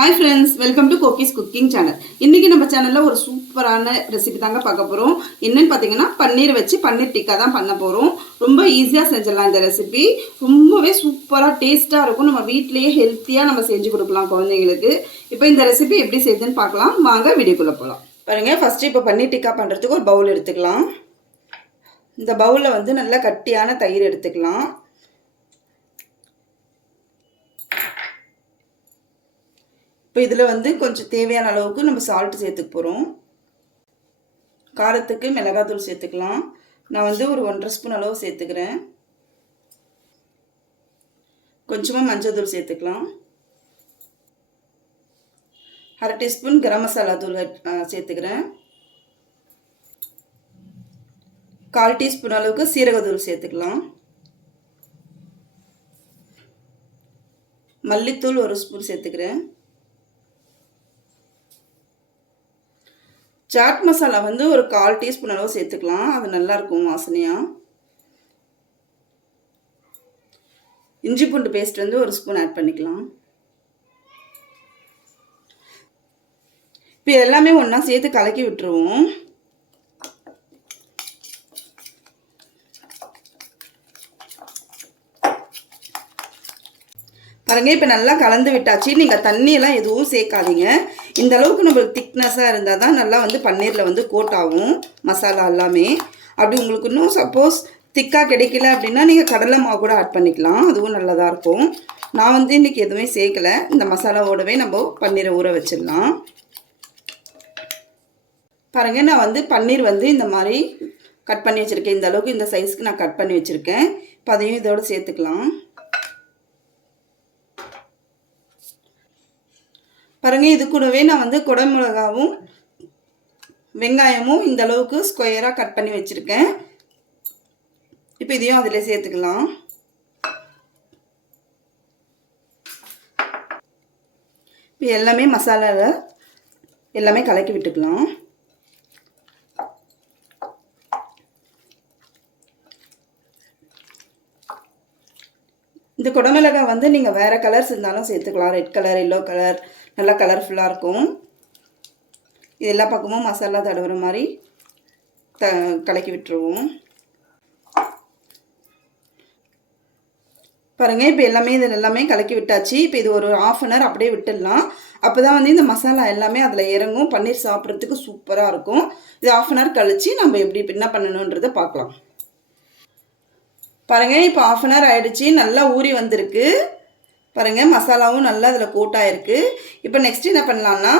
Hi friends, welcome to Kokis Cooking Channel. இன்னைக்கு நம்ம சேனல்ல ஒரு சூப்பரான ரெசிபி தாங்க பார்க்க போறோம். என்னன்னு பாத்தீங்கன்னா பன்னீர் வச்சு பன்னீர் டிக்கா தான் பண்ண போறோம். ரொம்ப ஈஸியா செஞ்சிடலாம் இந்த ரெசிபி. ரொம்பவே சூப்பரா டேஸ்டா இருக்கும். நம்ம வீட்லயே ஹெல்த்தியா நம்ம செஞ்சு கொடுக்கலாம் குழந்தைகளுக்கு. இப்போ இந்த ரெசிபி எப்படி செய்யுதுன்னு பார்க்கலாம். வாங்க வீடியோக்குள்ள போலாம். பாருங்க, ஃபர்ஸ்ட் இப்போ பன்னீர் டிக்கா பண்றதுக்கு ஒரு பவுல் எடுத்துக்கலாம். இந்த பவுல்ல வந்து நல்லா கட்டியான தயிர் எடுத்துக்கலாம். இப்போ இதில் வந்து கொஞ்சம் தேவையான அளவுக்கு நம்ம சால்ட் சேர்த்துக்க போகிறோம். காரத்துக்கு மிளகாத்தூள் சேர்த்துக்கலாம். நான் வந்து ஒரு 1.5 ஸ்பூன் அளவு சேர்த்துக்கிறேன். கொஞ்சமாக மஞ்சள் தூள் சேர்த்துக்கலாம். 1/2 டீஸ்பூன் கரம் மசாலா தூள் சேர்த்துக்கிறேன். 1/4 டீஸ்பூன் அளவுக்கு சீரகத்தூள் சேர்த்துக்கலாம். மல்லித்தூள் 1 ஸ்பூன் சேர்த்துக்கிறேன். சாட் மசாலா வந்து ஒரு 1/4 டீஸ்பூன் அளவு சேர்த்துக்கலாம். அது நல்லா இருக்கும் வாசனையாக. இஞ்சி பூண்டு பேஸ்ட் வந்து 1 ஸ்பூன் ஆட் பண்ணிக்கலாம். இப்போ எல்லாமே ஒன்றா சேர்த்து கலக்கி விட்டுருவோம். பாருங்க, இப்போ நல்லா கலந்து விட்டாச்சு. நீங்கள் தண்ணியெல்லாம் எதுவும் சேர்க்காதீங்க. இந்த அளவுக்கு நம்மளுக்கு திக்னஸாக இருந்தால் தான் நல்லா வந்து பன்னீரில் வந்து கோட் ஆகும் மசாலா எல்லாமே. அப்படி உங்களுக்கு இன்னும் சப்போஸ் திக்காக கிடைக்கல அப்படின்னா நீங்கள் கடலை மாவு கூட ஆட் பண்ணிக்கலாம். அதுவும் நல்லதாக இருக்கும். நான் வந்து இன்றைக்கி எதுவுமே சேர்க்கலை. இந்த மசாலாவோடவே நம்ம பன்னீரை ஊற வச்சிடலாம். பாருங்கள், நான் வந்து பன்னீர் வந்து இந்த மாதிரி கட் பண்ணி வச்சுருக்கேன். இந்த அளவுக்கு இந்த சைஸ்க்கு நான் கட் பண்ணி வச்சுருக்கேன். இப்போ அதையும் இதோடு சேர்த்துக்கலாம். பாருங்க, இது கூடவே நான் வந்து குடமிளகாவும் வெங்காயமும் இந்த அளவுக்கு ஸ்கொயராக கட் பண்ணி வச்சுருக்கேன். இப்போ இதையும் அதில் சேர்த்துக்கலாம். இப்போ எல்லாமே மசாலாவில் எல்லாமே கலக்கி விட்டுக்கலாம். இந்த குடமிளகாய் வந்து நீங்கள் வேறு கலர்ஸ் இருந்தாலும் சேர்த்துக்கலாம். ரெட் கலர், எல்லோ கலர், நல்லா கலர்ஃபுல்லாக இருக்கும். இது எல்லா பக்கமும் மசாலா தடவுற மாதிரி கலக்கி விட்டுருவோம். பாருங்கள், இப்போ எல்லாமே இதில் எல்லாமே கலக்கி விட்டாச்சு. இப்போ இது ஒரு 1/2 hour அப்படியே விட்டுடலாம். அப்போ தான் வந்து இந்த மசாலா எல்லாமே அதில் இறங்கும். பன்னீர் சாப்பிட்றதுக்கு சூப்பராக இருக்கும். இது 1/2 hour கழித்து நம்ம எப்படி என்ன பண்ணணுன்றதை பார்க்கலாம். பாருங்கள், இப்போ 1/2 hour ஆகிடுச்சி. நல்லா ஊறி வந்திருக்கு. பாருங்கள், மசாலாவும் நல்லா அதில் கோட்டாயிருக்கு. இப்போ நெக்ஸ்ட் என்ன பண்ணலான்னா,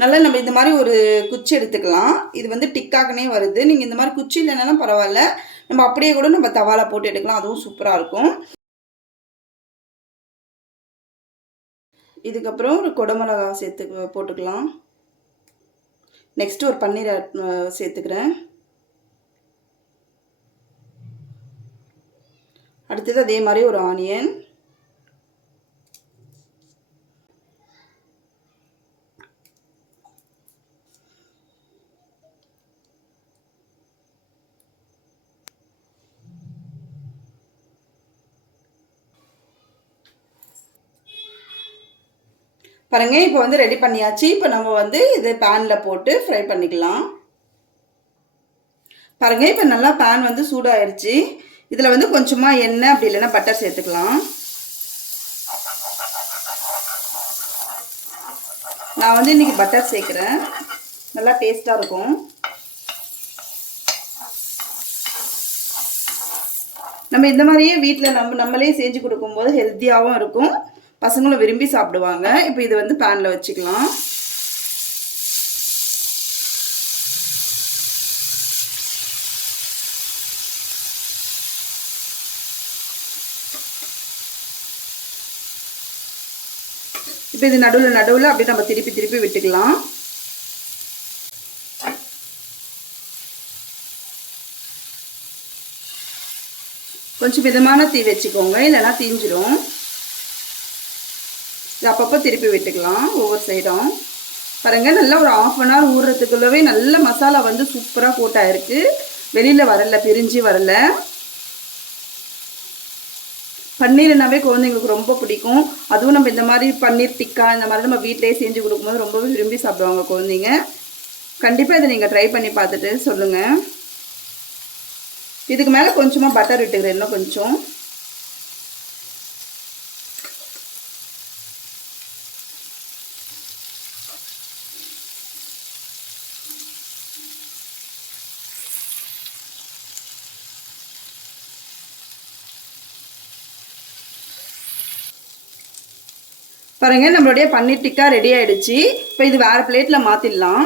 நல்லா நம்ம இந்த மாதிரி ஒரு குச்சி எடுத்துக்கலாம். இது வந்து டிக்காக்குனே வருது. நீங்கள் இந்த மாதிரி குச்சி இல்லைனாலும் பரவாயில்ல, நம்ம அப்படியே கூட நம்ம தவால போட்டு எடுக்கலாம். அதுவும் சூப்பராக இருக்கும். இதுக்கப்புறம் ஒரு குடமிளகா போட்டுக்கலாம். நெக்ஸ்ட் ஒரு பன்னீர் சேர்த்துக்கிறேன். அடுத்தது அதே மாதிரி ஒரு ஆனியன். பாருங்க, இப்போ வந்து ரெடி பண்ணியாச்சு. இப்போ நம்ம வந்து இது பேனில் போட்டு ஃப்ரை பண்ணிக்கலாம். பாருங்க, இப்போ நல்லா பேன் வந்து சூடாகிடுச்சு. இதில் வந்து கொஞ்சமாக எண்ணெய் அப்படி இல்லைன்னா பட்டர் சேர்த்துக்கலாம். நான் வந்து இன்றைக்கி பட்டர் சேர்க்குறேன். நல்லா டேஸ்ட்டாக இருக்கும். நம்ம இந்த மாதிரியே வீட்டில் நம்மளே செஞ்சு கொடுக்கும்போது ஹெல்த்தியாகவும் இருக்கும். பசங்களும் விரும்பி சாப்பிடுவாங்க. இப்போ இது வந்து பேனில் வச்சுக்கலாம். இப்போ இது நடுவில் அப்படி நம்ம திருப்பி விட்டுக்கலாம். கொஞ்சம் மிதமான தீ வச்சுக்கோங்க, இல்லைன்னா தீஞ்சிரும். இது அப்பப்போ திருப்பி விட்டுக்கலாம் ஒவ்வொரு சைடும். பாருங்கள், நல்லா ஒரு 1/2 hour ஊறுறதுக்குள்ளவே நல்ல மசாலா வந்து சூப்பராக போட்டாயிருக்கு. வெளியில் வரல, பிரிஞ்சு வரல. பன்னீர்னாவே குழந்தைங்களுக்கு ரொம்ப பிடிக்கும். அதுவும் நம்ம இந்த மாதிரி பன்னீர் டிக்கா இந்த மாதிரி நம்ம வீட்டிலேயே செஞ்சு கொடுக்கும்போது ரொம்பவே விரும்பி சாப்பிடுவாங்க குழந்தைங்க. கண்டிப்பாக இதை நீங்கள் ட்ரை பண்ணி பார்த்துட்டு சொல்லுங்கள். இதுக்கு மேலே கொஞ்சமாக பட்டர் விட்டுக்கிறேன், இன்னும் கொஞ்சம். பாருங்க, நம்மளுடைய பன்னீர் டிக்கா ரெடி ஆயிடுச்சு. இப்போ இது வேறு பிளேட்டில் மாற்றிடலாம்.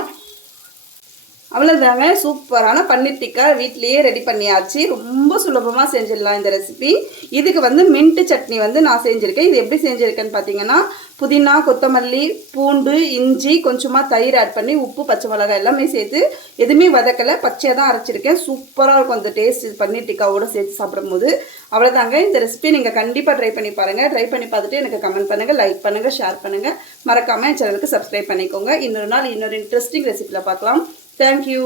அவ்வளோதாங்க, சூப்பரான பன்னீர் டிக்கா வீட்லேயே ரெடி பண்ணியாச்சு. ரொம்ப சுலபமாக செஞ்சிடலாம் இந்த ரெசிபி. இதுக்கு வந்து மின்ட்டு சட்னி வந்து நான் செஞ்சுருக்கேன். இது எப்படி செஞ்சுருக்கேன்னு பார்த்தீங்கன்னா, புதினா, கொத்தமல்லி, பூண்டு, இஞ்சி, கொஞ்சமாக தயிர் ஆட் பண்ணி உப்பு, பச்சை மிளகாய் எல்லாமே சேர்த்து எதுவுமே வதக்கலை, பச்சையாக தான் அரைச்சிருக்கேன். சூப்பராக இருக்கும் அந்த டேஸ்ட் பன்னீர் டிக்காவோடு சேர்த்து சாப்பிடும்போது. அவ்வளோதாங்க, இந்த ரெசிபி நீங்கள் கண்டிப்பாக ட்ரை பண்ணி பாருங்கள். ட்ரை பண்ணி பார்த்துட்டு எனக்கு கமெண்ட் பண்ணுங்கள், லைக் பண்ணுங்கள், ஷேர் பண்ணுங்கள். மறக்காமல் என் சேனலுக்கு சப்ஸ்கிரைப் பண்ணிக்கோங்க. இன்னொரு நாள் இன்னொரு இன்ட்ரெஸ்டிங் ரெசிபியில் பார்க்கலாம். Thank you.